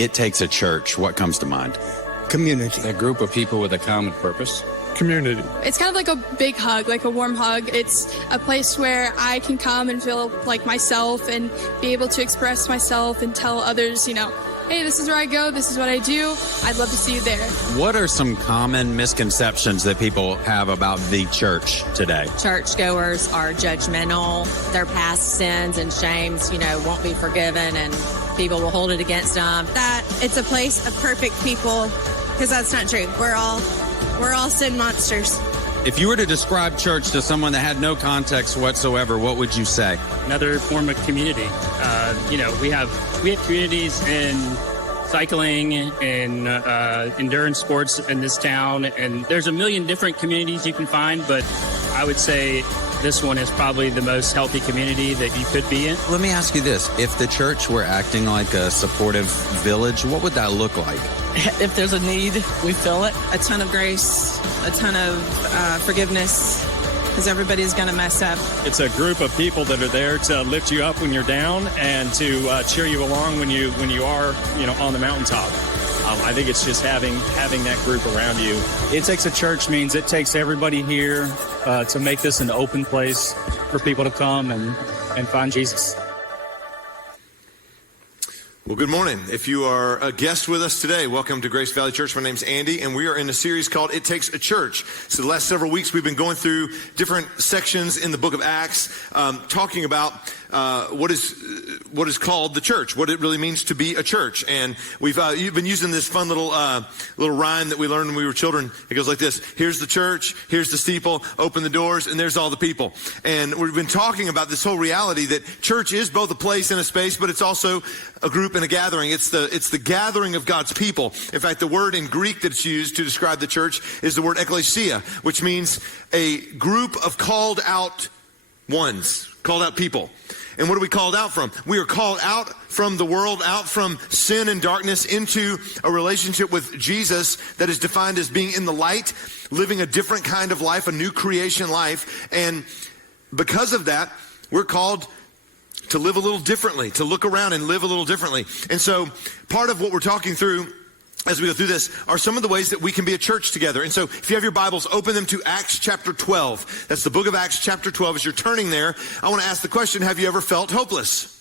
it takes a church, what comes to mind? Community. A group of people with a common purpose. Community. It's kind of like a big hug, like a warm hug. It's a place where I can come and feel like myself and be able to express myself and tell others, hey, this is where I go, this is what I do. I'd love to see you there. What are some common misconceptions that people have about the church today? Churchgoers are judgmental. Their past sins and shames, won't be forgiven, and people will hold it against them. That it's a place of perfect people, because that's not true. We're all sin monsters. If you were to describe church to someone that had no context whatsoever, what would you say? Another form of community. We have communities in cycling and endurance sports in this town, and there's a million different communities you can find, but I would say this one is probably the most healthy community that you could be in. Let me ask you this. If the church were acting like a supportive village, what would that look like? If there's a need, we fill it. A ton of grace, a ton of forgiveness, because everybody's going to mess up. It's a group of people that are there to lift you up when you're down and to cheer you along when you are, on the mountaintop. I think it's just having that group around you. It Takes a Church means it takes everybody here to make this an open place for people to come and find Jesus. Well, good morning. If you are a guest with us today, welcome to Grace Valley Church. My name's Andy, and we are in a series called It Takes a Church. So the last several weeks, we've been going through different sections in the book of Acts, talking about what is called the church, what it really means to be a church. And you've been using this fun little rhyme that we learned when we were children. It goes like this: here's the church, here's the steeple, open the doors, and there's all the people. And we've been talking about this whole reality that church is both a place and a space, but it's also a group and a gathering. It's the gathering of God's people. In fact, the word in Greek that's used to describe the church is the word ekklesia, which means a group of called out ones, called out people. And what are we called out from? We are called out from the world, out from sin and darkness, into a relationship with Jesus that is defined as being in the light, living a different kind of life, a new creation life. And because of that, we're called to live a little differently, to look around and live a little differently. And so part of what we're talking through as we go through this are some of the ways that we can be a church together. And so if you have your Bibles, open them to Acts chapter 12. That's the book of Acts chapter 12. As you're turning there, I want to ask the question, have you ever felt hopeless?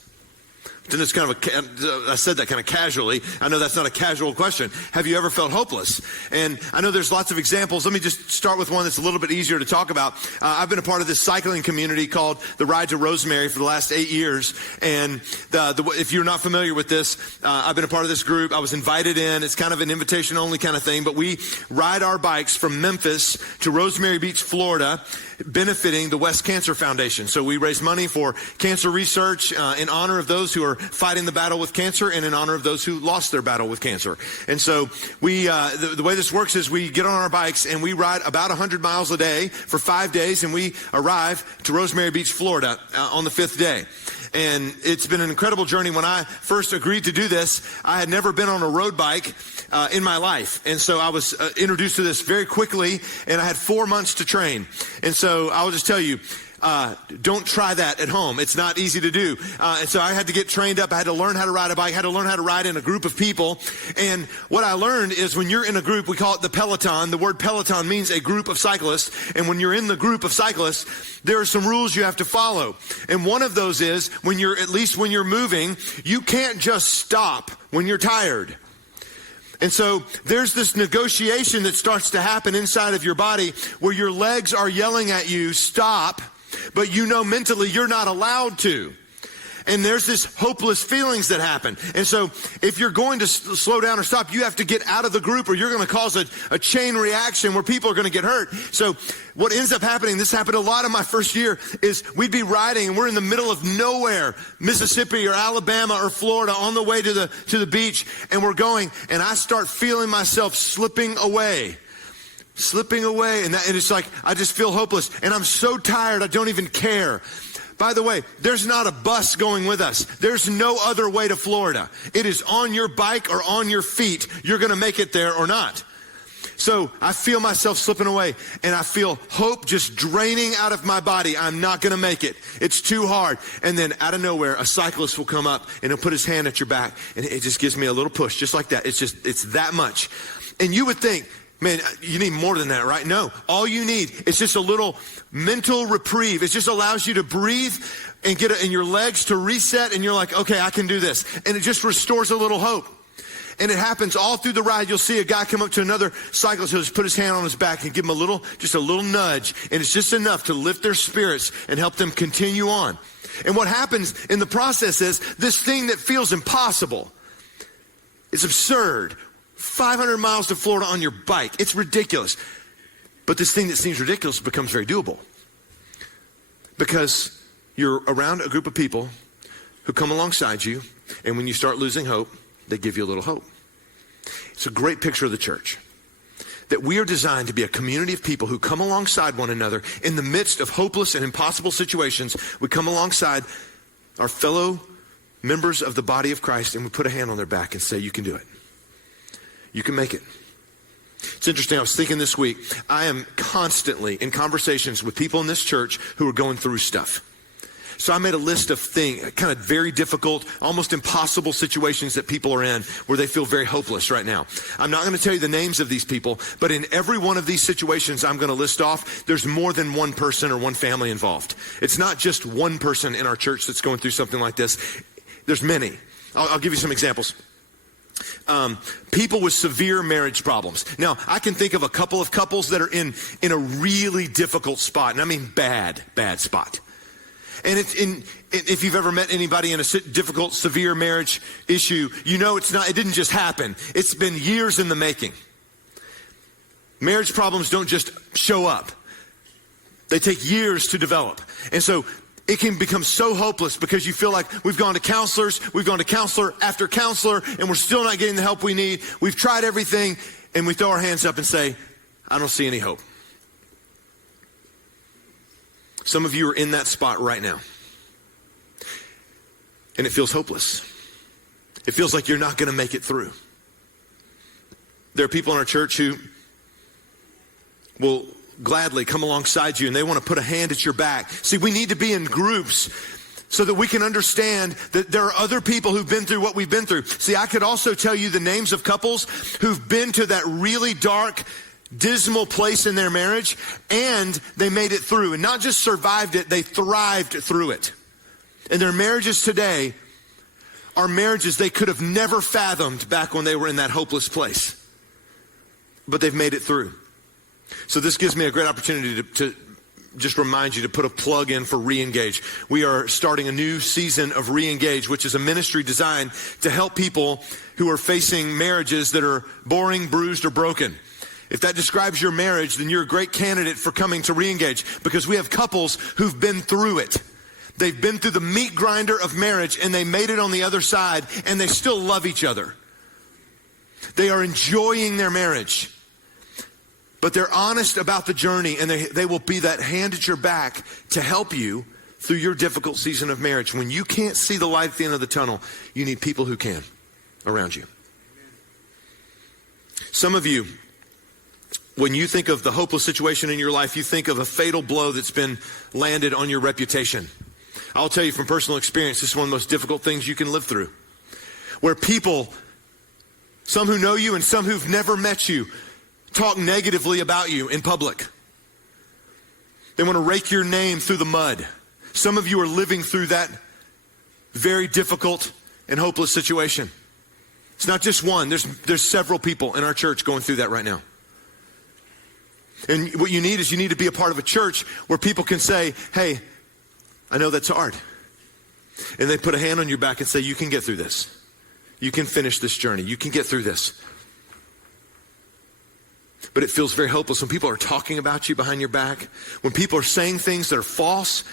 And it's I said that kind of casually. I know that's not a casual question. Have you ever felt hopeless? And I know there's lots of examples. Let me just start with one that's a little bit easier to talk about. I've been a part of this cycling community called the Ride to Rosemary for the last 8 years. And if you're not familiar with this, I've been a part of this group. I was invited in. It's kind of an invitation only kind of thing. But we ride our bikes from Memphis to Rosemary Beach, Florida, benefiting the West Cancer Foundation. So we raise money for cancer research in honor of those who are fighting the battle with cancer and in honor of those who lost their battle with cancer. And so we, the way this works is we get on our bikes and we ride about 100 miles a day for 5 days, and we arrive to Rosemary Beach, Florida on the 5th day. And it's been an incredible journey. When I first agreed to do this, I had never been on a road bike in my life. And so I was introduced to this very quickly, and I had 4 months to train. And so I will just tell you, don't try that at home. It's not easy to do. And so I had to get trained up. I had to learn how to ride a bike, had to learn how to ride in a group of people. And what I learned is when you're in a group, we call it the peloton. The word peloton means a group of cyclists. And when you're in the group of cyclists, there are some rules you have to follow. And one of those is when you're moving, you can't just stop when you're tired. And so there's this negotiation that starts to happen inside of your body where your legs are yelling at you, stop, but you know mentally you're not allowed to. And there's this hopeless feelings that happen. And so if you're going to slow down or stop, you have to get out of the group or you're going to cause a chain reaction where people are going to get hurt. So what ends up happening, this happened a lot in my first year, is we'd be riding and we're in the middle of nowhere, Mississippi or Alabama or Florida, on the way to the beach, and we're going, and I start feeling myself slipping away. And it's like I just feel hopeless, and I'm so tired I don't even care. By the way, there's not a bus going with us. There's no other way to Florida. It is on your bike or on your feet. You're going to make it there or not. So I feel myself slipping away, and I feel hope just draining out of my body. I'm not going to make it. It's too hard. And then out of nowhere, a cyclist will come up and he'll put his hand at your back, and it just gives me a little push, just like that. It's that much. And you would think, man, you need more than that, right? No, all you need is just a little mental reprieve. It just allows you to breathe and and your legs to reset, and you're like, okay, I can do this. And it just restores a little hope. And it happens all through the ride. You'll see a guy come up to another cyclist who'll just put his hand on his back and give him just a little nudge. And it's just enough to lift their spirits and help them continue on. And what happens in the process is this thing that feels impossible, it's absurd. 500 miles to Florida on your bike. It's ridiculous. But this thing that seems ridiculous becomes very doable. Because you're around a group of people who come alongside you, and when you start losing hope, they give you a little hope. It's a great picture of the church. That we are designed to be a community of people who come alongside one another in the midst of hopeless and impossible situations. We come alongside our fellow members of the body of Christ, and we put a hand on their back and say, you can do it. You can make it. It's interesting. I was thinking this week, I am constantly in conversations with people in this church who are going through stuff. So I made a list of kind of very difficult, almost impossible situations that people are in where they feel very hopeless right now. I'm not going to tell you the names of these people, but in every one of these situations I'm going to list off, there's more than one person or one family involved. It's not just one person in our church that's going through something like this. There's many. I'll give you some examples. People with severe marriage problems. Now, I can think of a couple of couples that are in a really difficult spot, and I mean bad spot. And if you've ever met anybody in a difficult, severe marriage issue, you know it didn't just happen. It's been years in the making. Marriage problems don't just show up. They take years to develop. And so it can become so hopeless because you feel like we've gone to counselor after counselor, and we're still not getting the help we need. We've tried everything, and we throw our hands up and say, I don't see any hope. Some of you are in that spot right now. And it feels hopeless. It feels like you're not going to make it through. There are people in our church who will gladly come alongside you, and they want to put a hand at your back. See, we need to be in groups so that we can understand that there are other people who've been through what we've been through. See, I could also tell you the names of couples who've been to that really dark, dismal place in their marriage, and they made it through. And not just survived it, they thrived through it. And their marriages today are marriages they could have never fathomed back when they were in that hopeless place. But they've made it through. So this gives me a great opportunity to just remind you to put a plug in for Reengage. We are starting a new season of Reengage, which is a ministry designed to help people who are facing marriages that are boring, bruised, or broken. If that describes your marriage, then you're a great candidate for coming to Reengage, because we have couples who've been through it. They've been through the meat grinder of marriage, and they made it on the other side, and they still love each other. They are enjoying their marriage, but they're honest about the journey, and they will be that hand at your back to help you through your difficult season of marriage. When you can't see the light at the end of the tunnel, you need people who can around you. Some of you, when you think of the hopeless situation in your life, you think of a fatal blow that's been landed on your reputation. I'll tell you from personal experience, this is one of the most difficult things you can live through. Where people, some who know you and some who've never met you, talk negatively about you in public. They want to rake your name through the mud. Some of you are living through that very difficult and hopeless situation. It's not just one. There's several people in our church going through that right now. And what you need is you need to be a part of a church where people can say, hey, I know that's hard. And they put a hand on your back and say, you can get through this. You can finish this journey. You can get through this. But it feels very hopeless when people are talking about you behind your back, when people are saying things that are false,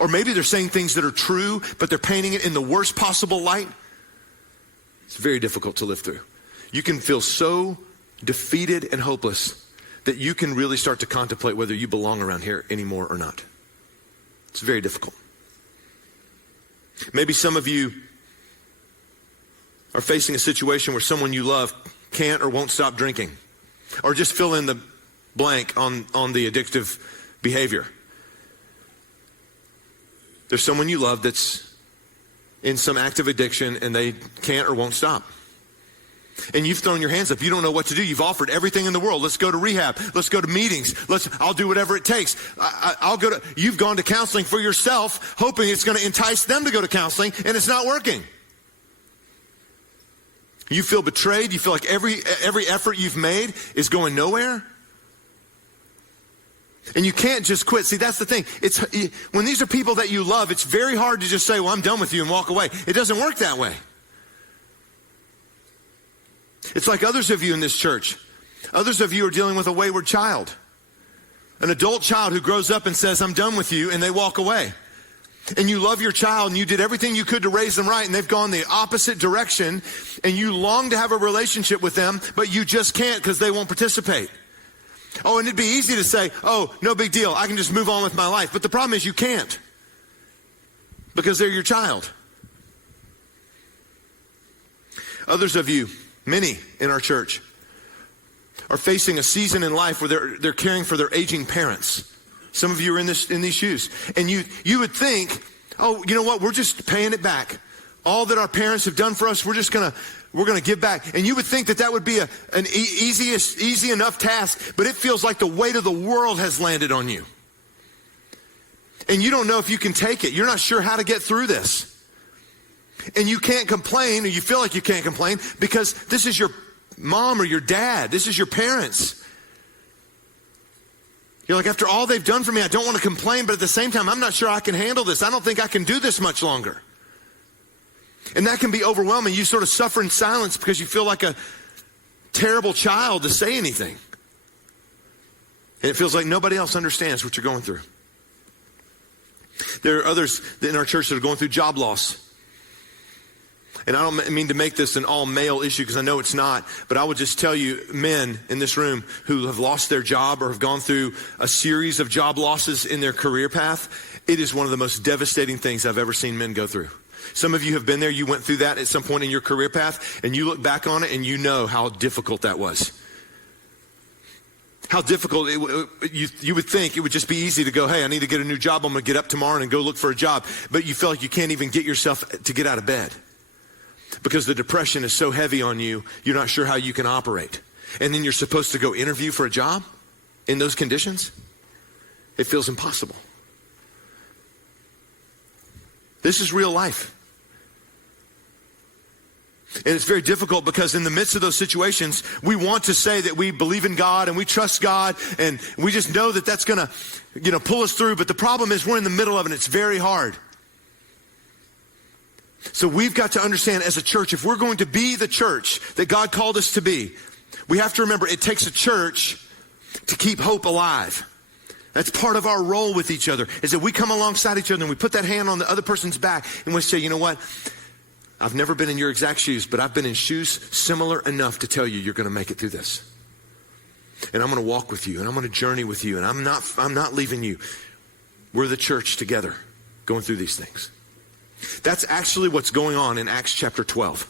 or maybe they're saying things that are true, but they're painting it in the worst possible light. It's very difficult to live through. You can feel so defeated and hopeless that you can really start to contemplate whether you belong around here anymore or not. It's very difficult. Maybe some of you are facing a situation where someone you love can't or won't stop drinking. Or just fill in the blank on the addictive behavior. There's someone you love that's in some active addiction and they can't or won't stop. And you've thrown your hands up. You don't know what to do. You've offered everything in the world. Let's go to rehab. Let's go to meetings. I'll do whatever it takes. You've gone to counseling for yourself, hoping it's going to entice them to go to counseling, and it's not working. You feel betrayed. You feel like every effort you've made is going nowhere. And you can't just quit. See, that's the thing. When these are people that you love, it's very hard to just say, well, I'm done with you and walk away. It doesn't work that way. It's like others of you in this church. Others of you are dealing with a wayward child. An adult child who grows up and says, I'm done with you, and they walk away. And you love your child, and you did everything you could to raise them right, and they've gone the opposite direction, and you long to have a relationship with them, but you just can't because they won't participate. Oh, and it'd be easy to say, oh, no big deal. I can just move on with my life. But the problem is you can't because they're your child. Others of you, many in our church, are facing a season in life where they're caring for their aging parents. Some of you are in these shoes. And you would think, oh, you know what? We're just paying it back. All that our parents have done for us, we're going to give back. And you would think that would be an easy enough task, but it feels like the weight of the world has landed on you. And you don't know if you can take it. You're not sure how to get through this. And you can't complain, or you feel like you can't complain, because this is your mom or your dad. This is your parents. You're like, after all they've done for me, I don't want to complain, but at the same time, I'm not sure I can handle this. I don't think I can do this much longer. And that can be overwhelming. You sort of suffer in silence because you feel like a terrible child to say anything. And it feels like nobody else understands what you're going through. There are others in our church that are going through job loss. And I don't mean to make this an all-male issue because I know it's not, but I would just tell you, men in this room who have lost their job or have gone through a series of job losses in their career path, it is one of the most devastating things I've ever seen men go through. Some of you have been there. You went through that at some point in your career path, and you look back on it and you know how difficult that was. How difficult you would think it would just be easy to go, hey, I need to get a new job. I'm going to get up tomorrow and go look for a job. But you feel like you can't even get yourself to get out of bed because the depression is so heavy on you, you're not sure how you can operate. And then you're supposed to go interview for a job in those conditions. It feels impossible. This is real life. And it's very difficult because in the midst of those situations, we want to say that we believe in God and we trust God and we just know that that's going to, pull us through. But the problem is we're in the middle of it and it's very hard. So we've got to understand as a church, if we're going to be the church that God called us to be, we have to remember it takes a church to keep hope alive. That's part of our role with each other, is that we come alongside each other and we put that hand on the other person's back and we say, you know what? I've never been in your exact shoes, but I've been in shoes similar enough to tell you you're going to make it through this. And I'm going to walk with you and I'm going to journey with you and I'm not leaving you. We're the church together going through these things. That's actually what's going on in Acts chapter 12.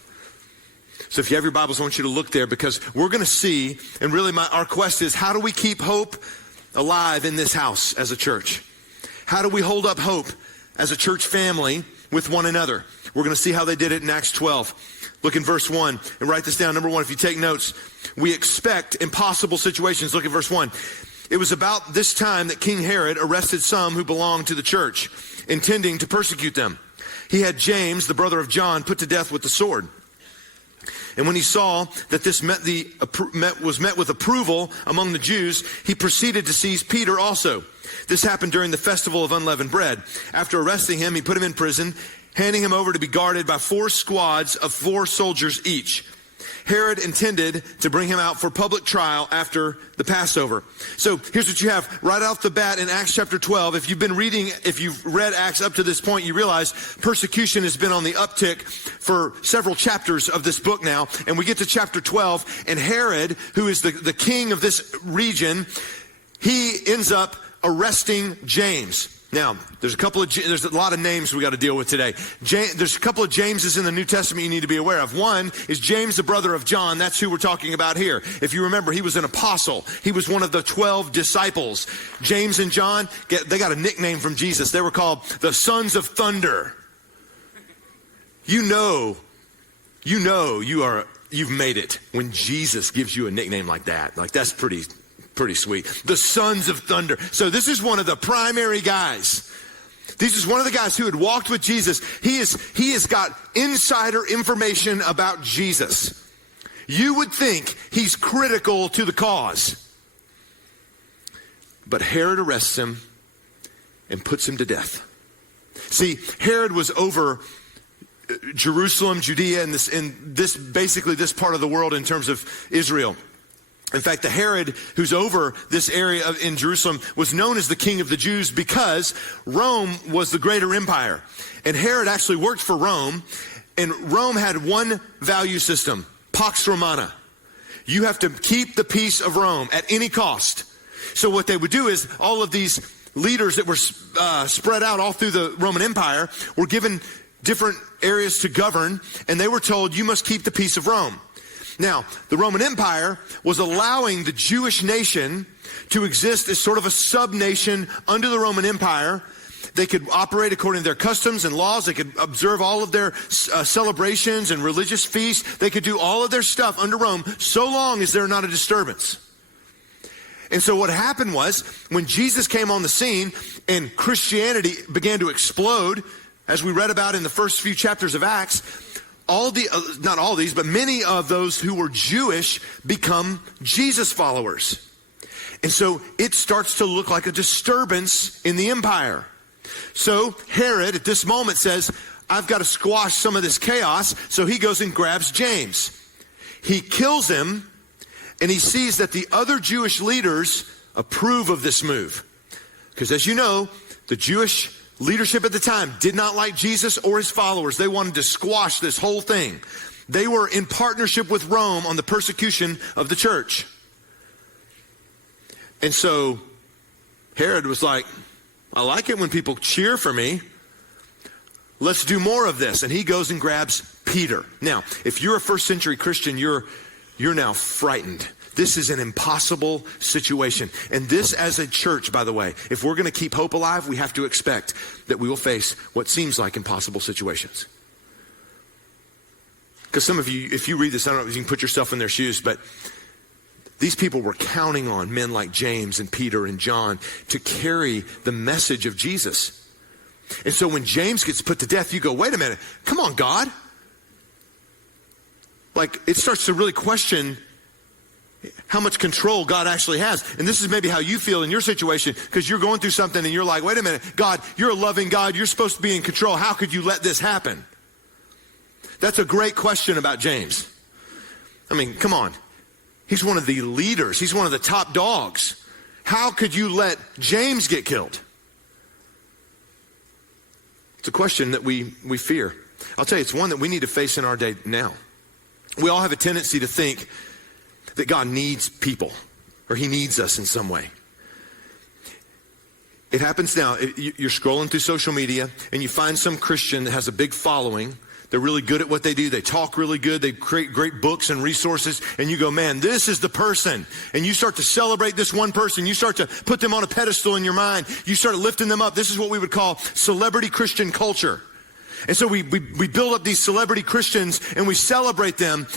So if you have your Bibles, I want you to look there because we're going to see, and really our quest is, how do we keep hope alive in this house as a church? How do we hold up hope as a church family with one another? We're going to see how they did it in Acts 12. Look in verse 1 and write this down. Number 1, if you take notes, we expect impossible situations. Look at verse 1. It was about this time that King Herod arrested some who belonged to the church, intending to persecute them. He had James, the brother of John, put to death with the sword. And when he saw that this was met with approval among the Jews, he proceeded to seize Peter also. This happened during the festival of unleavened bread. After arresting him, he put him in prison, handing him over to be guarded by 4 squads of 4 soldiers each. Herod intended to bring him out for public trial after the Passover. So here's what you have right off the bat in Acts chapter 12. If you've read Acts up to this point, you realize persecution has been on the uptick for several chapters of this book now. And we get to chapter 12, and Herod, who is the king of this region, he ends up arresting James. Now, there's a lot of names we got to deal with today. There's a couple of Jameses in the New Testament you need to be aware of. One is James, the brother of John. That's who we're talking about here. If you remember, he was an apostle. He was one of the 12 disciples. James and John, they got a nickname from Jesus. They were called the Sons of Thunder. You've made it when Jesus gives you a nickname like that. Like, that's pretty sweet. The Sons of Thunder. So this is one of the primary guys. This is one of the guys who had walked with Jesus. He has got insider information about Jesus. You would think he's critical to the cause. But Herod arrests him and puts him to death. See, Herod was over Jerusalem, Judea, and this part of the world in terms of Israel. In fact, the Herod who's over this area in Jerusalem was known as the king of the Jews because Rome was the greater empire. And Herod actually worked for Rome, and Rome had one value system, Pax Romana. You have to keep the peace of Rome at any cost. So what they would do is all of these leaders that were spread out all through the Roman Empire were given different areas to govern, and they were told, you must keep the peace of Rome. Now, the Roman Empire was allowing the Jewish nation to exist as sort of a sub-nation under the Roman Empire. They could operate according to their customs and laws. They could observe all of their celebrations and religious feasts. They could do all of their stuff under Rome so long as they're not a disturbance. And so what happened was, when Jesus came on the scene and Christianity began to explode, as we read about in the first few chapters of Acts, not all these, but many of those who were Jewish become Jesus followers. And so it starts to look like a disturbance in the empire. So Herod at this moment says, I've got to squash some of this chaos. So he goes and grabs James. He kills him, and he sees that the other Jewish leaders approve of this move. Because as you know, the Jewish leadership at the time did not like Jesus or his followers. They wanted to squash this whole thing. They were in partnership with Rome on the persecution of the church. And so Herod was like, I like it when people cheer for me. Let's do more of this. And he goes and grabs Peter. Now, if you're a first century Christian, you're now frightened. This is an impossible situation. And this, as a church, by the way, if we're going to keep hope alive, we have to expect that we will face what seems like impossible situations. Because some of you, if you read this, I don't know if you can put yourself in their shoes, but these people were counting on men like James and Peter and John to carry the message of Jesus. And so when James gets put to death, you go, wait a minute, come on, God. Like, it starts to really question how much control God actually has. And this is maybe how you feel in your situation, because you're going through something and you're like, wait a minute, God, you're a loving God. You're supposed to be in control. How could you let this happen? That's a great question about James. I mean, come on. He's one of the leaders. He's one of the top dogs. How could you let James get killed? It's a question that we fear. I'll tell you, it's one that we need to face in our day now. We all have a tendency to think that God needs people, or he needs us in some way. It happens now. You're scrolling through social media and you find some Christian that has a big following. They're really good at what they do. They talk really good. They create great books and resources. And you go, man, this is the person. And you start to celebrate this one person. You start to put them on a pedestal in your mind. You start lifting them up. This is what we would call celebrity Christian culture. And so we build up these celebrity Christians and we celebrate them.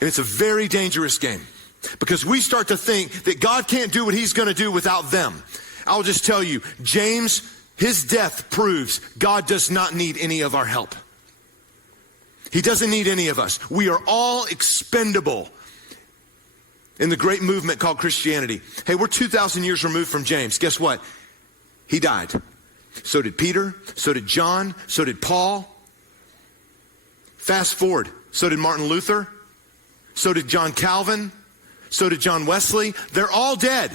And it's a very dangerous game, because we start to think that God can't do what he's going to do without them. I'll just tell you, James, his death proves God does not need any of our help. He doesn't need any of us. We are all expendable in the great movement called Christianity. Hey, we're 2,000 years removed from James. Guess what? He died. So did Peter. So did John. So did Paul. Fast forward. So did Martin Luther. So did John Calvin. So did John Wesley. They're all dead.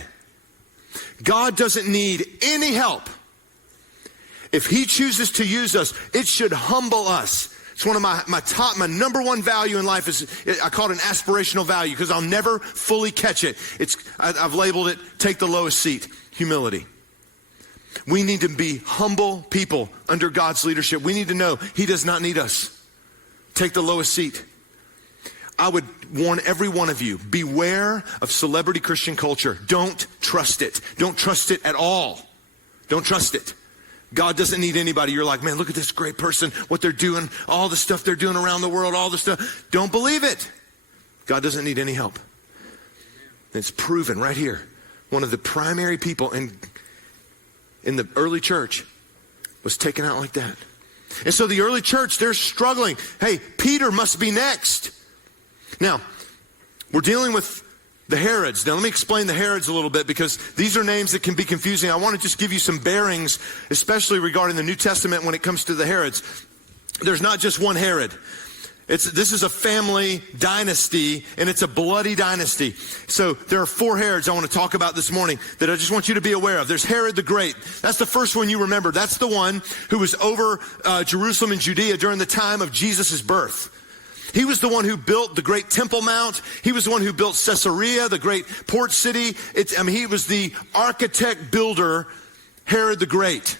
God doesn't need any help. If he chooses to use us, it should humble us. It's one of my number one value in life is, I call it an aspirational value, because I'll never fully catch it. I've labeled it, take the lowest seat, humility. We need to be humble people under God's leadership. We need to know he does not need us. Take the lowest seat. I would warn every one of you, beware of celebrity Christian culture. Don't trust it. Don't trust it at all. Don't trust it. God doesn't need anybody. You're like, man, look at this great person, what they're doing, all the stuff they're doing around the world, all the stuff. Don't believe it. God doesn't need any help. It's proven right here. One of the primary people in the early church was taken out like that. And so the early church, they're struggling. Hey, Peter must be next. Now, we're dealing with the Herods. Now, let me explain the Herods a little bit because these are names that can be confusing. I want to just give you some bearings, especially regarding the New Testament when it comes to the Herods. There's not just one Herod. This is a family dynasty, and it's a bloody dynasty. So there are 4 Herods I want to talk about this morning that I just want you to be aware of. There's Herod the Great. That's the first one you remember. That's the one who was over Jerusalem and Judea during the time of Jesus' birth. He was the one who built the great Temple Mount. He was the one who built Caesarea, the great port city. He was the architect builder, Herod the Great.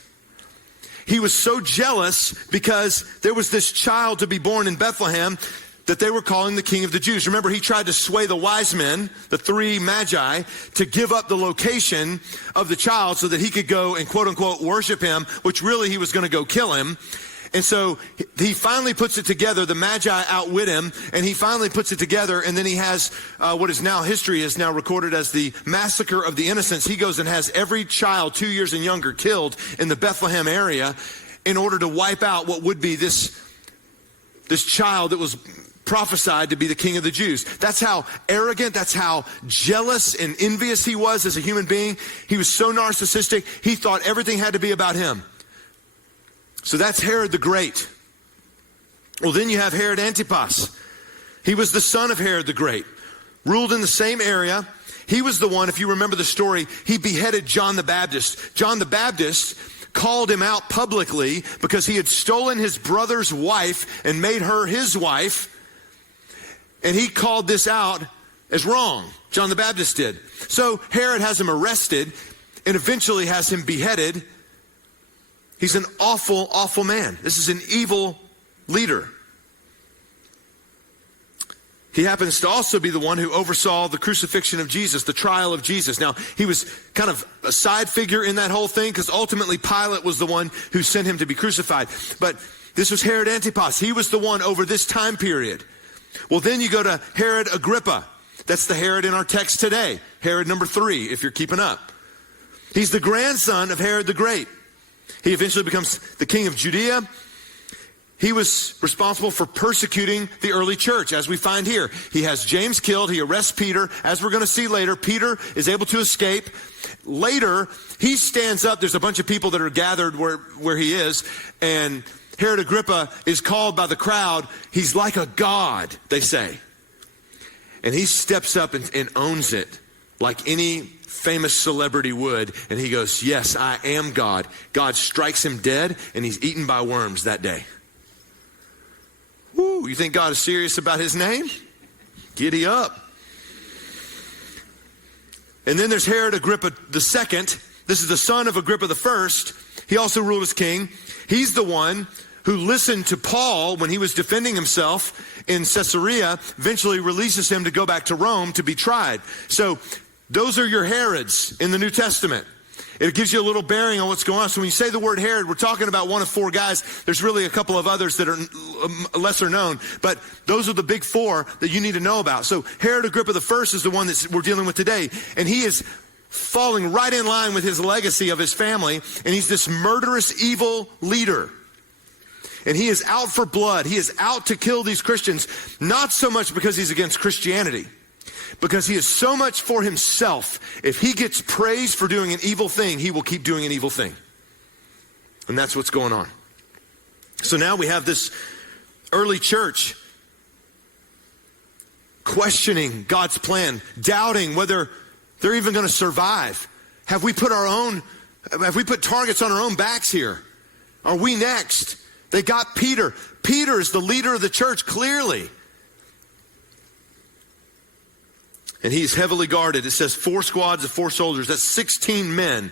He was so jealous because there was this child to be born in Bethlehem that they were calling the King of the Jews. Remember, he tried to sway the wise men, the 3 magi, to give up the location of the child so that he could go and quote unquote worship him, which really he was going to go kill him. And so he finally puts it together. The Magi outwit him, and he finally puts it together. And then he has what is now history is now recorded as the massacre of the innocents. He goes and has every child 2 years and younger killed in the Bethlehem area in order to wipe out what would be this child that was prophesied to be the King of the Jews. That's how arrogant, that's how jealous and envious he was as a human being. He was so narcissistic, he thought everything had to be about him. So that's Herod the Great. Well, then you have Herod Antipas. He was the son of Herod the Great, ruled in the same area. He was the one, if you remember the story, he beheaded John the Baptist. John the Baptist called him out publicly because he had stolen his brother's wife and made her his wife. And he called this out as wrong. John the Baptist did. So Herod has him arrested and eventually has him beheaded. He's an awful, awful man. This is an evil leader. He happens to also be the one who oversaw the crucifixion of Jesus, the trial of Jesus. Now, he was kind of a side figure in that whole thing because ultimately Pilate was the one who sent him to be crucified. But this was Herod Antipas. He was the one over this time period. Well, then you go to Herod Agrippa. That's the Herod in our text today. Herod number 3, if you're keeping up. He's the grandson of Herod the Great. He eventually becomes the king of Judea. He was responsible for persecuting the early church, as we find here. He has James killed. He arrests Peter. As we're going to see later, Peter is able to escape. Later, he stands up. There's a bunch of people that are gathered where he is. And Herod Agrippa is called by the crowd. He's like a god, they say. And he steps up and owns it like any famous celebrity would, and he goes, yes, I am God. God strikes him dead, and he's eaten by worms that day. Woo, you think God is serious about his name? Giddy up. And then there's Herod Agrippa II. This is the son of Agrippa I. He also ruled as king. He's the one who listened to Paul when he was defending himself in Caesarea, eventually releases him to go back to Rome to be tried. So those are your Herods in the New Testament. It gives you a little bearing on what's going on. So when you say the word Herod, we're talking about one of 4 guys. There's really a couple of others that are lesser known, but those are the big 4 that you need to know about. So Herod Agrippa I is the one that we're dealing with today, and he is falling right in line with his legacy of his family, and he's this murderous, evil leader. And he is out for blood. He is out to kill these Christians, not so much because he's against Christianity, because he is so much for himself. If he gets praised for doing an evil thing, he will keep doing an evil thing. And that's what's going on. So now we have this early church questioning God's plan, doubting whether they're even going to survive. Have we put targets on our own backs here? Are we next? They got Peter. Peter is the leader of the church, clearly. And he's heavily guarded. It says 4 squads of 4 soldiers. That's 16 men.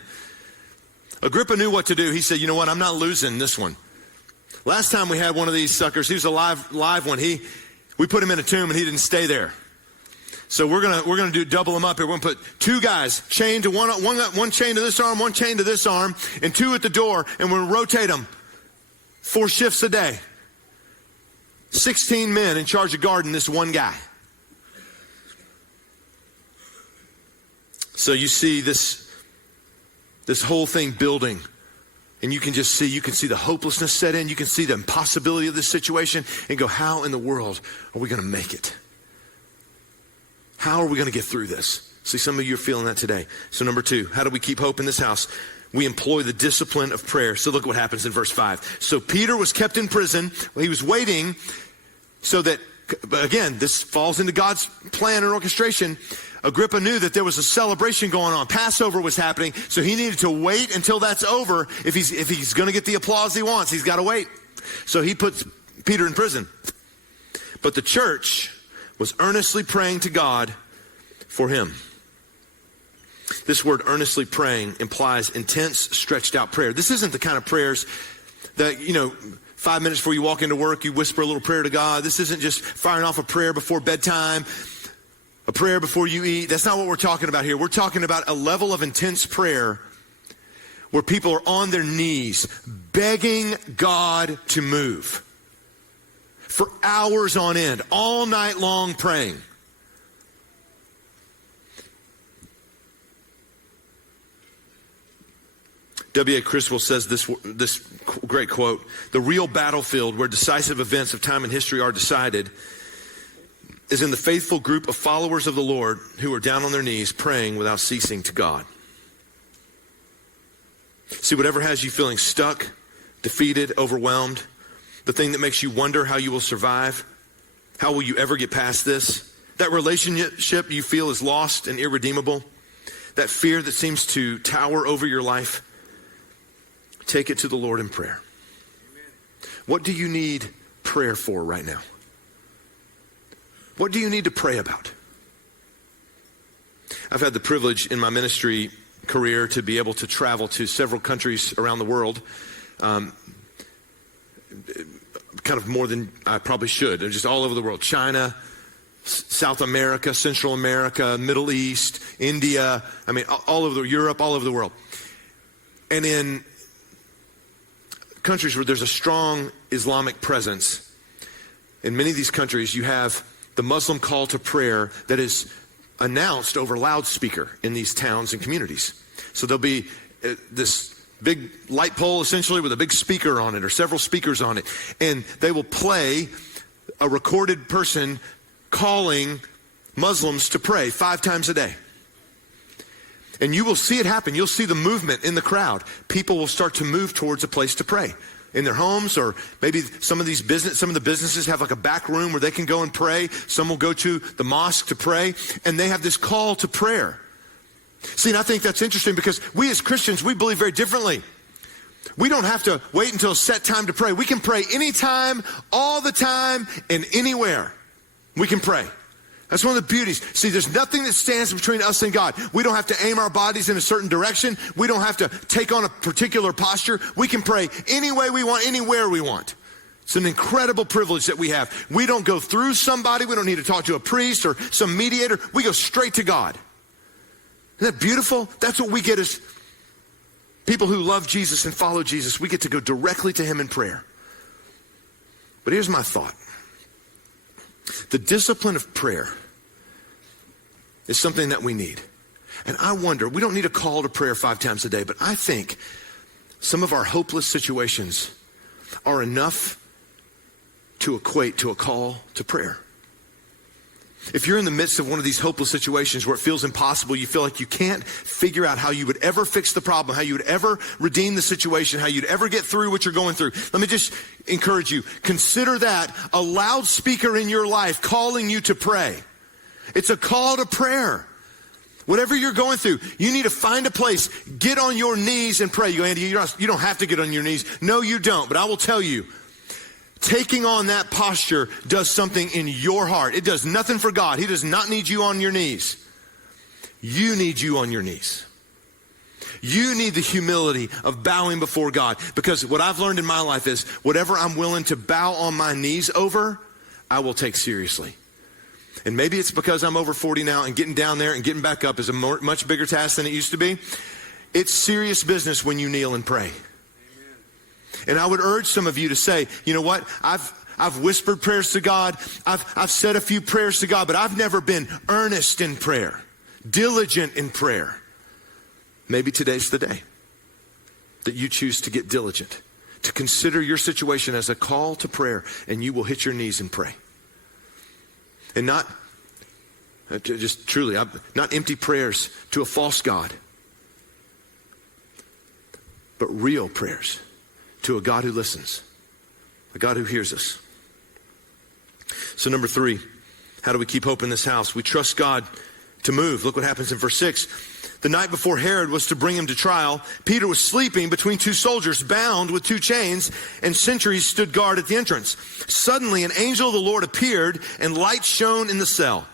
Agrippa knew what to do. He said, you know what? I'm not losing this one. Last time we had one of these suckers, he was a live one. We put him in a tomb and he didn't stay there. So we're gonna double them up here. We're gonna put 2 guys chained to one chain to this arm, one chain to this arm, and 2 at the door, and we're gonna rotate them 4 shifts a day. 16 men in charge of guarding this one guy. So you see this whole thing building, and you can see the hopelessness set in. You can see the impossibility of this situation and go, how in the world are we going to make it? How are we going to get through this? See, some of you are feeling that today. So number 2, how do we keep hope in this house? We employ the discipline of prayer. So look what happens in verse 5. So Peter was kept in prison. He was waiting so that, again, this falls into God's plan and orchestration. Agrippa knew that there was a celebration going on. Passover was happening, so he needed to wait until that's over. If he's going to get the applause he wants, he's got to wait. So he puts Peter in prison. But the church was earnestly praying to God for him. This word earnestly praying implies intense, stretched out prayer. This isn't the kind of prayers that, 5 minutes before you walk into work, you whisper a little prayer to God. This isn't just firing off a prayer before bedtime, a prayer before you eat. That's not what we're talking about here. We're talking about a level of intense prayer where people are on their knees begging God to move for hours on end, all night long praying. W.A. Criswell says this great quote: the real battlefield where decisive events of time and history are decided is in the faithful group of followers of the Lord who are down on their knees praying without ceasing to God. See, whatever has you feeling stuck, defeated, overwhelmed, the thing that makes you wonder how you will survive, how will you ever get past this, that relationship you feel is lost and irredeemable, that fear that seems to tower over your life, take it to the Lord in prayer. What do you need prayer for right now? What do you need to pray about? I've had the privilege in my ministry career to be able to travel to several countries around the world, kind of more than I probably should. They're just all over the world. China, South America, Central America, Middle East, India, all over Europe, all over the world. And in countries where there's a strong Islamic presence, in many of these countries you have the Muslim call to prayer that is announced over loudspeaker in these towns and communities. So there'll be this big light pole essentially with a big speaker on it or several speakers on it, and they will play a recorded person calling Muslims to pray 5 times a day. And you will see it happen. You'll see the movement in the crowd. People will start to move towards a place to pray in their homes, or maybe some of the businesses have like a back room where they can go and pray. Some will go to the mosque to pray, and they have this call to prayer. See, and I think that's interesting because we as Christians, we believe very differently. We don't have to wait until a set time to pray. We can pray anytime, all the time, and anywhere. We can pray. That's one of the beauties. See, there's nothing that stands between us and God. We don't have to aim our bodies in a certain direction. We don't have to take on a particular posture. We can pray any way we want, anywhere we want. It's an incredible privilege that we have. We don't go through somebody. We don't need to talk to a priest or some mediator. We go straight to God. Isn't that beautiful? That's what we get as people who love Jesus and follow Jesus. We get to go directly to him in prayer. But here's my thought. The discipline of prayer is something that we need. And I wonder, we don't need a call to prayer 5 times a day, but I think some of our hopeless situations are enough to equate to a call to prayer. If you're in the midst of one of these hopeless situations where it feels impossible, you feel like you can't figure out how you would ever fix the problem, how you would ever redeem the situation, how you'd ever get through what you're going through, let me just encourage you. Consider that a loudspeaker in your life calling you to pray. It's a call to prayer. Whatever you're going through, you need to find a place. Get on your knees and pray. You go, Andy, you don't have to get on your knees. No, you don't. But I will tell you, taking on that posture does something in your heart. It does nothing for God. He does not need you on your knees. You need you on your knees. You need the humility of bowing before God, because what I've learned in my life is whatever I'm willing to bow on my knees over, I will take seriously. And maybe it's because I'm over 40 now, and getting down there and getting back up is a much bigger task than it used to be. It's serious business when you kneel and pray. And I would urge some of you to say, you know what? I've whispered prayers to God. I've said a few prayers to God, but I've never been earnest in prayer, diligent in prayer. Maybe today's the day that you choose to get diligent, to consider your situation as a call to prayer, and you will hit your knees and pray. And not just truly, not empty prayers to a false God, but real prayers to a God who listens, a God who hears us. So number 3, how do we keep hope in this house? We trust God to move. Look what happens in verse 6. The night before Herod was to bring him to trial, Peter was sleeping between 2 soldiers, bound with 2 chains, and sentries stood guard at the entrance. Suddenly an angel of the Lord appeared, and light shone in the cell.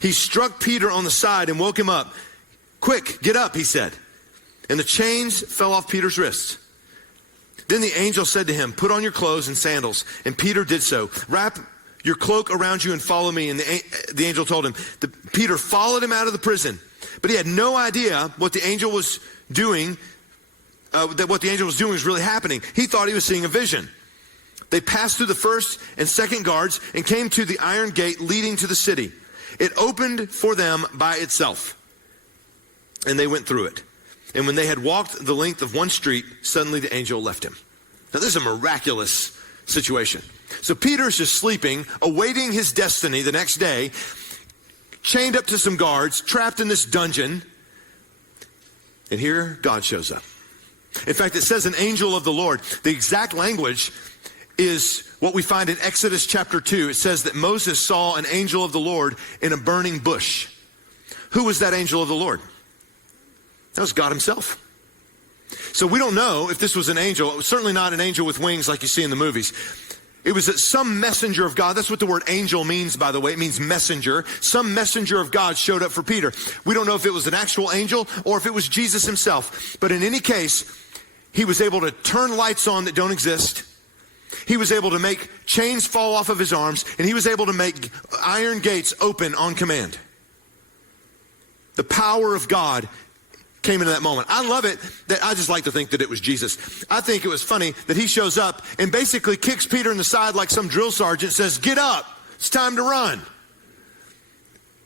He struck Peter on the side and woke him up. "Quick, get up," he said. And the chains fell off Peter's wrists. Then the angel said to him, "Put on your clothes and sandals." And Peter did so. "Wrap your cloak around you and follow me." And the angel told him. Peter followed him out of the prison, but he had no idea what the angel was doing, that what the angel was doing was really happening. He thought he was seeing a vision. They passed through the first and second guards and came to the iron gate leading to the city. It opened for them by itself, and they went through it. And when they had walked the length of one street, suddenly the angel left him. Now, this is a miraculous situation. So Peter's just sleeping, awaiting his destiny the next day, chained up to some guards, trapped in this dungeon. And here God shows up. In fact, it says an angel of the Lord. The exact language is what we find in Exodus chapter 2. It says that Moses saw an angel of the Lord in a burning bush. Who was that angel of the Lord? That was God himself. So we don't know if this was an angel. It was certainly not an angel with wings like you see in the movies. It was some messenger of God. That's what the word angel means, by the way. It means messenger. Some messenger of God showed up for Peter. We don't know if it was an actual angel or if it was Jesus himself. But in any case, he was able to turn lights on that don't exist. He was able to make chains fall off of his arms, and he was able to make iron gates open on command. The power of God came into that moment. I love it that I just like to think that it was Jesus. I think it was funny that he shows up and basically kicks Peter in the side like some drill sergeant, says, "Get up, it's time to run."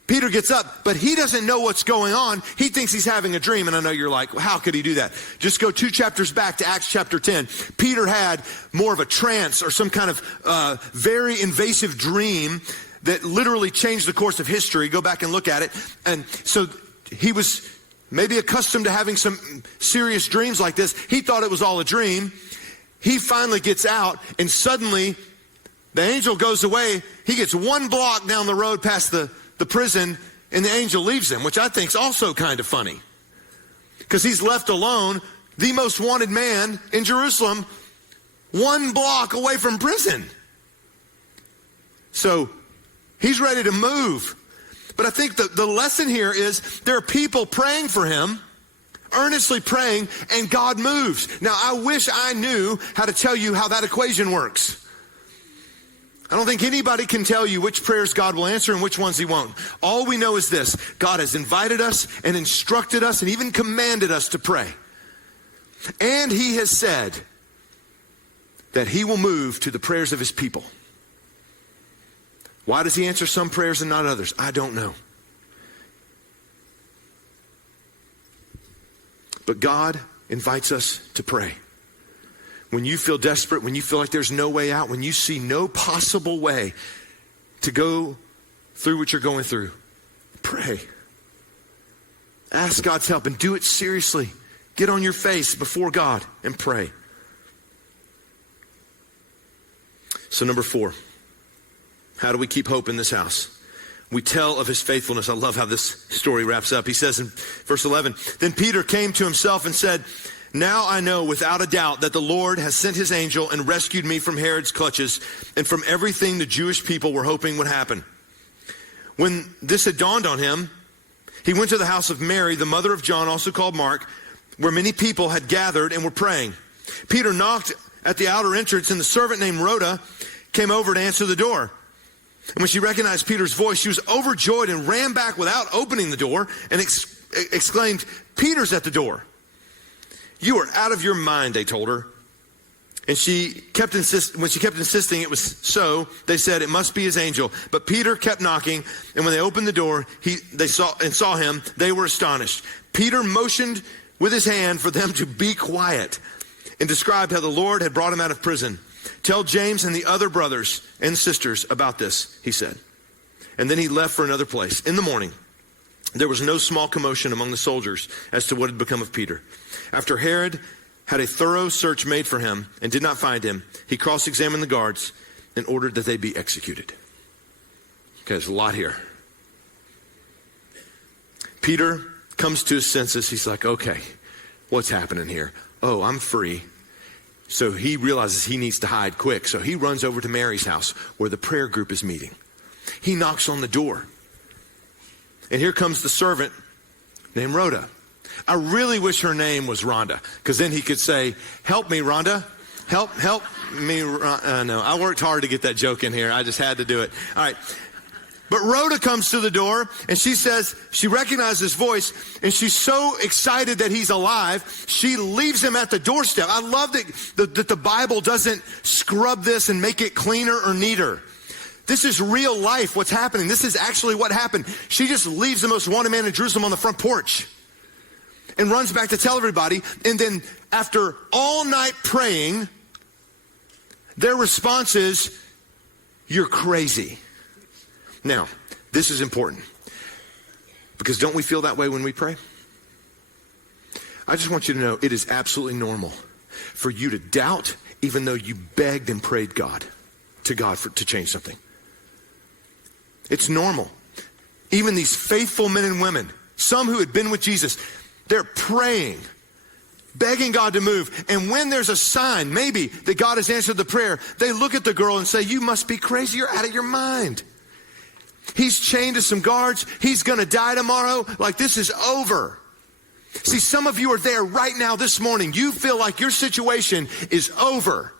Peter gets up, but he doesn't know what's going on. He thinks he's having a dream. And I know you're like, well, how could he do that? Just go 2 chapters back to Acts chapter 10. Peter had more of a trance or some kind of very invasive dream that literally changed the course of history. Go back and look at it. And so he was maybe accustomed to having some serious dreams like this. He thought it was all a dream. He finally gets out, and suddenly the angel goes away. He gets 1 block down the road past the prison, and the angel leaves him, which I think is also kind of funny, because he's left alone, the most wanted man in Jerusalem, 1 block away from prison. So he's ready to move. But I think the lesson here is there are people praying for him, earnestly praying, and God moves. Now, I wish I knew how to tell you how that equation works. I don't think anybody can tell you which prayers God will answer and which ones he won't. All we know is this: God has invited us and instructed us and even commanded us to pray. And he has said that he will move to the prayers of his people. Why does he answer some prayers and not others? I don't know. But God invites us to pray. When you feel desperate, when you feel like there's no way out, when you see no possible way to go through what you're going through, pray. Ask God's help and do it seriously. Get on your face before God and pray. So number 4, how do we keep hope in this house? We tell of his faithfulness. I love how this story wraps up. He says in verse 11, "Then Peter came to himself and said, 'Now I know without a doubt that the Lord has sent his angel and rescued me from Herod's clutches and from everything the Jewish people were hoping would happen.' When this had dawned on him, he went to the house of Mary, the mother of John, also called Mark. where many people had gathered and were praying. Peter knocked at the outer entrance, and the servant named Rhoda came over to answer the door. And when she recognized Peter's voice, she was overjoyed and ran back without opening the door and exclaimed, "Peter's at the door." "You are out of your mind," they told her. And when she kept insisting it was so, they said, "It must be his angel." But Peter kept knocking, and when they opened the door, they saw him, they were astonished. Peter motioned with his hand for them to be quiet and described how the Lord had brought him out of prison. "Tell James and the other brothers and sisters about this," he said. And then he left for another place. In the morning, there was no small commotion among the soldiers as to what had become of Peter. After Herod had a thorough search made for him and did not find him, he cross-examined the guards and ordered that they be executed. Okay, there's a lot here. Peter comes to his senses. He's like, okay, what's happening here? Oh, I'm free. So he realizes he needs to hide quick. So he runs over to Mary's house where the prayer group is meeting. He knocks on the door. And here comes the servant named Rhoda. I really wish her name was Rhonda, because then he could say, "Help me, Rhonda. Help me." No, I worked hard to get that joke in here. I just had to do it. All right. But Rhoda comes to the door, and she says she recognizes his voice, and she's so excited that he's alive, she leaves him at the doorstep. I love that the Bible doesn't scrub this and make it cleaner or neater. This is real life, what's happening. This is actually what happened. She just leaves the most wanted man in Jerusalem on the front porch and runs back to tell everybody. And then after all night praying, their response is, "You're crazy." Now, this is important, because don't we feel that way when we pray? I just want you to know it is absolutely normal for you to doubt, even though you begged and prayed to God to change something. It's normal. Even these faithful men and women, some who had been with Jesus, they're praying, begging God to move. And when there's a sign, maybe, that God has answered the prayer, they look at the girl and say, "You must be crazy. You're out of your mind. He's chained to some guards. He's going to die tomorrow. Like, this is over." See, some of you are there right now this morning. You feel like your situation is over.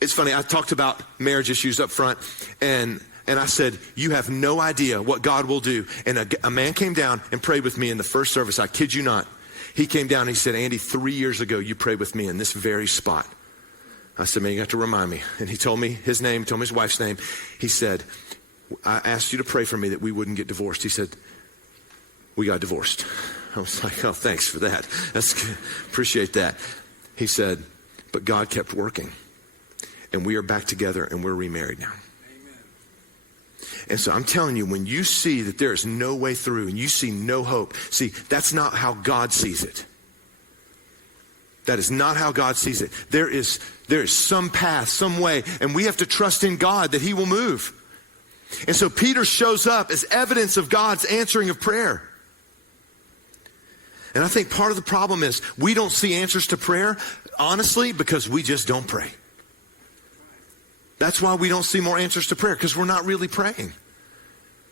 It's funny, I talked about marriage issues up front, and I said, you have no idea what God will do. And a man came down and prayed with me in the first service. I kid you not. He came down and he said, "Andy, 3 years ago, you prayed with me in this very spot." I said, "Man, you got to remind me." And he told me his name, told me his wife's name. He said, "I asked you to pray for me that we wouldn't get divorced." He said, "We got divorced." I was like, "Oh, thanks for that. That's good. Appreciate that." He said, "But God kept working. And we are back together and we're remarried now." Amen. And so I'm telling you, when you see that there is no way through and you see no hope, see, that's not how God sees it. That is not how God sees it. There is some path, some way, and we have to trust in God that he will move. And so Peter shows up as evidence of God's answering of prayer. And I think part of the problem is we don't see answers to prayer, honestly, because we just don't pray. That's why we don't see more answers to prayer, because we're not really praying.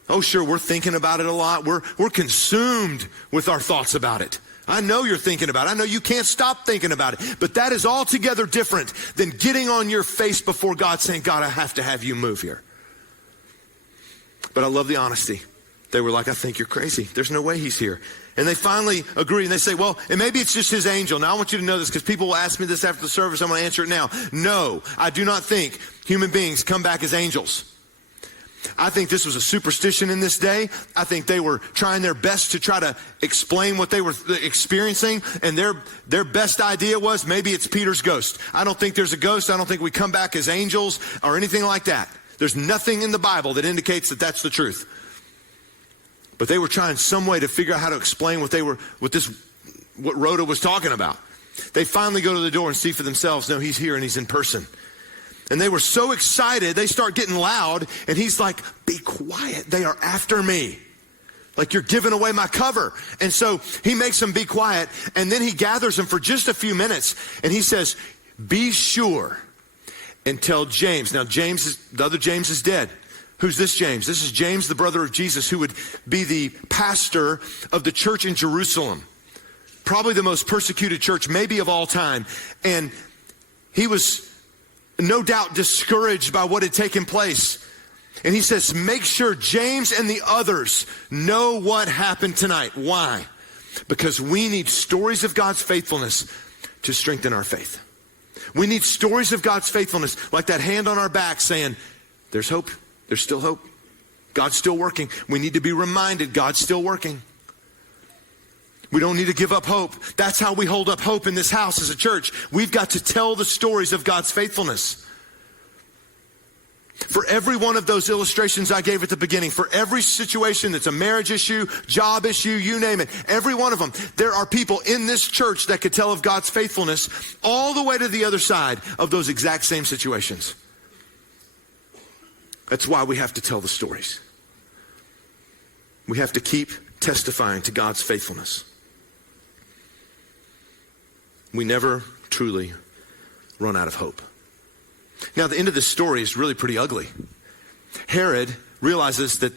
Oh, sure, we're thinking about it a lot. We're consumed with our thoughts about it. I know you're thinking about it. I know you can't stop thinking about it. But that is altogether different than getting on your face before God saying, "God, I have to have you move here." But I love the honesty. They were like, "I think you're crazy. There's no way he's here." And they finally agree, and they say, "Well, and maybe it's just his angel." Now, I want you to know this, because people will ask me this after the service. I'm going to answer it now. No, I do not think human beings come back as angels. I think this was a superstition in this day. I think they were trying their best to try to explain what they were experiencing, and their best idea was maybe it's Peter's ghost. I don't think there's a ghost. I don't think we come back as angels or anything like that. There's nothing in the Bible that indicates that that's the truth. But they were trying some way to figure out how to explain what Rhoda was talking about. They finally go to the door and see for themselves, no, he's here and he's in person. And they were so excited, they start getting loud, and he's like, "Be quiet, they are after me. Like, you're giving away my cover." And so he makes them be quiet, and then he gathers them for just a few minutes, and he says, "Be sure and tell James." Now, the other James is dead. Who's this James? This is James, the brother of Jesus, who would be the pastor of the church in Jerusalem. probably the most persecuted church maybe of all time. And he was no doubt discouraged by what had taken place. And he says, make sure James and the others know what happened tonight. Why? Because we need stories of God's faithfulness to strengthen our faith. We need stories of God's faithfulness, like that hand on our back saying, there's hope, there's still hope. God's still working. We need to be reminded God's still working. We don't need to give up hope. That's how we hold up hope in this house as a church. We've got to tell the stories of God's faithfulness. For every one of those illustrations I gave at the beginning, for every situation that's a marriage issue, job issue, you name it, every one of them, there are people in this church that could tell of God's faithfulness all the way to the other side of those exact same situations. That's why we have to tell the stories. We have to keep testifying to God's faithfulness. We never truly run out of hope. Now, the end of this story is really pretty ugly. Herod realizes that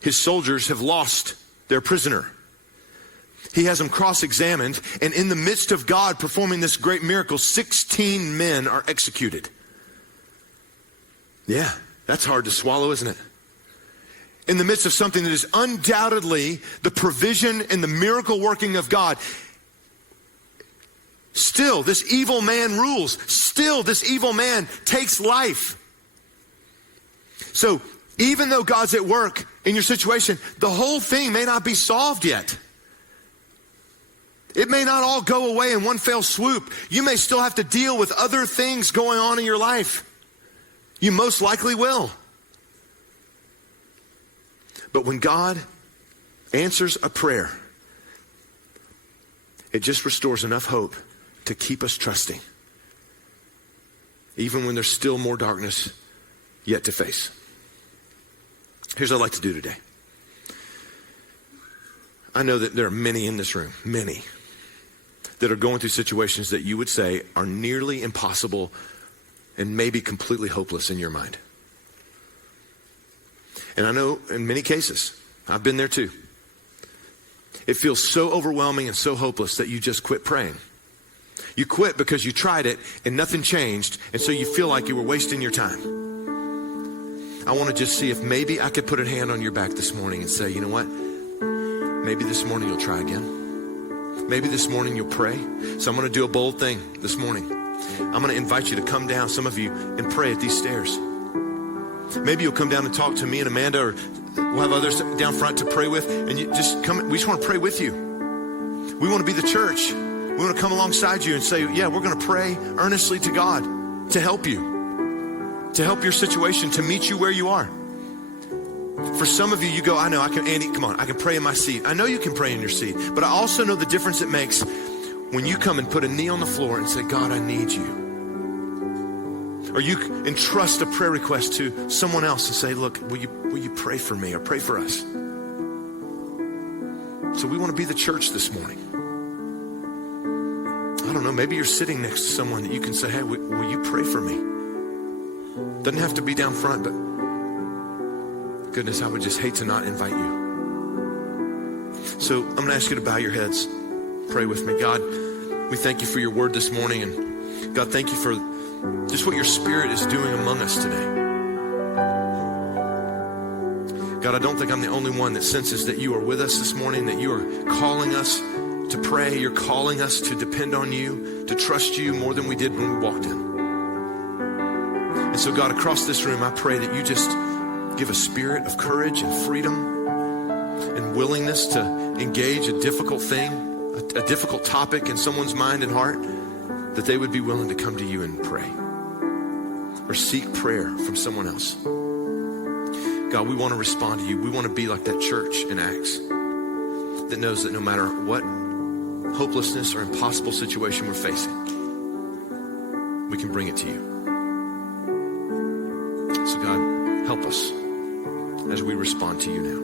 his soldiers have lost their prisoner. He has them cross-examined, and in the midst of God performing this great miracle, 16 men are executed. Yeah, that's hard to swallow, isn't it? In the midst of something that is undoubtedly the provision and the miracle working of God, still, this evil man rules. Still, this evil man takes life. So, even though God's at work in your situation, the whole thing may not be solved yet. It may not all go away in one fell swoop. You may still have to deal with other things going on in your life. You most likely will. But when God answers a prayer, it just restores enough hope to keep us trusting, even when there's still more darkness yet to face. Here's what I'd like to do today. I know that there are many in this room, many, that are going through situations that you would say are nearly impossible and maybe completely hopeless in your mind. And I know in many cases, I've been there too. It feels so overwhelming and so hopeless that you just quit praying. You quit because you tried it and nothing changed, and so you feel like you were wasting your time. I want to just see if maybe I could put a hand on your back this morning and say, you know what? Maybe this morning you'll try again. Maybe this morning you'll pray. So I'm going to do a bold thing this morning. I'm going to invite you to come down, some of you, and pray at these stairs. Maybe you'll come down and talk to me and Amanda, or we'll have others down front to pray with, and you just come. We just want to pray with you. We want to be the church. We want to come alongside you and say, yeah, we're going to pray earnestly to God to help you, to help your situation, to meet you where you are. For some of you, you go, I know, I can, Andy, come on, I can pray in my seat. I know you can pray in your seat, but I also know the difference it makes when you come and put a knee on the floor and say, God, I need you. Or you entrust a prayer request to someone else and say, look, will you pray for me or pray for us? So we want to be the church this morning. I don't know, maybe you're sitting next to someone that you can say, hey, will you pray for me? Doesn't have to be down front, but goodness, I would just hate to not invite you. So I'm going to ask you to bow your heads. Pray with me. God, we thank you for your word this morning. And God, thank you for just what your Spirit is doing among us today. God, I don't think I'm the only one that senses that you are with us this morning, that you are calling us to pray. You're calling us to depend on you, to trust you more than we did when we walked in. And so, God, across this room, I pray that you just give a spirit of courage and freedom and willingness to engage a difficult thing, a difficult topic in someone's mind and heart, that they would be willing to come to you and pray or seek prayer from someone else. God, we want to respond to you. We want to be like that church in Acts that knows that no matter what hopelessness or impossible situation we're facing, we can bring it to you. So God, help us as we respond to you now.